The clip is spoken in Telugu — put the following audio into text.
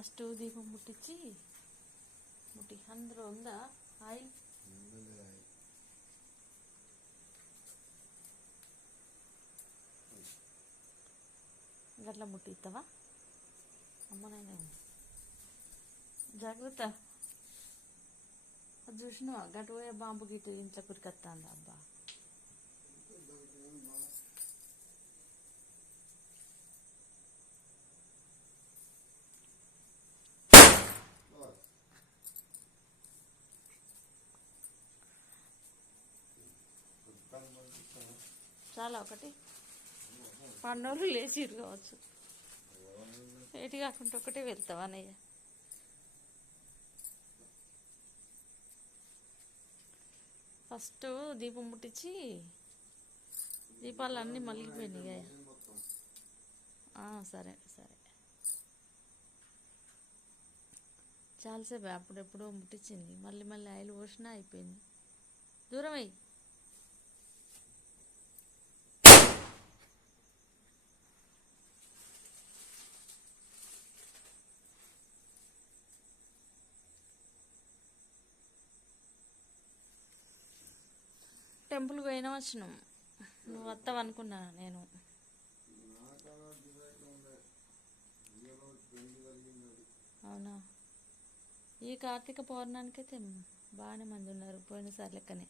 ఫస్ట్ దీపం ముట్టించి అందులో ఉందా ఆయిల్? గట్ల ముట్టిస్తావా? అమ్మనైనా జాగ్రత్త. అది చూసినావా గట్టు పోయే బాంబు గిట్టు ఇంట్లో కురికొస్తాంది. అబ్బా చాలా ఒకటి పన్నోళ్ళు లేచిరు కావచ్చు. ఏటి కాకుండా ఒకటే వెళ్తావా అన్నయ్య? ఫస్ట్ దీపం ముట్టించి దీపాలు అన్నీ మలిగిపోయినాయి. సరే సరే, చాలాసేపు అప్పుడెప్పుడో ముట్టించింది. మళ్ళీ ఆయిల్ పోసినా అయిపోయింది. దూరం అయ్యి టెంపుల్కి పోయినా వచ్చినాం. నువ్వు వస్తావు అనుకున్నా నేను. అవునా? ఈ కార్తీక పౌర్ణానికి అయితే బాగానే మంది ఉన్నారు పోయినసారి లెక్కనే.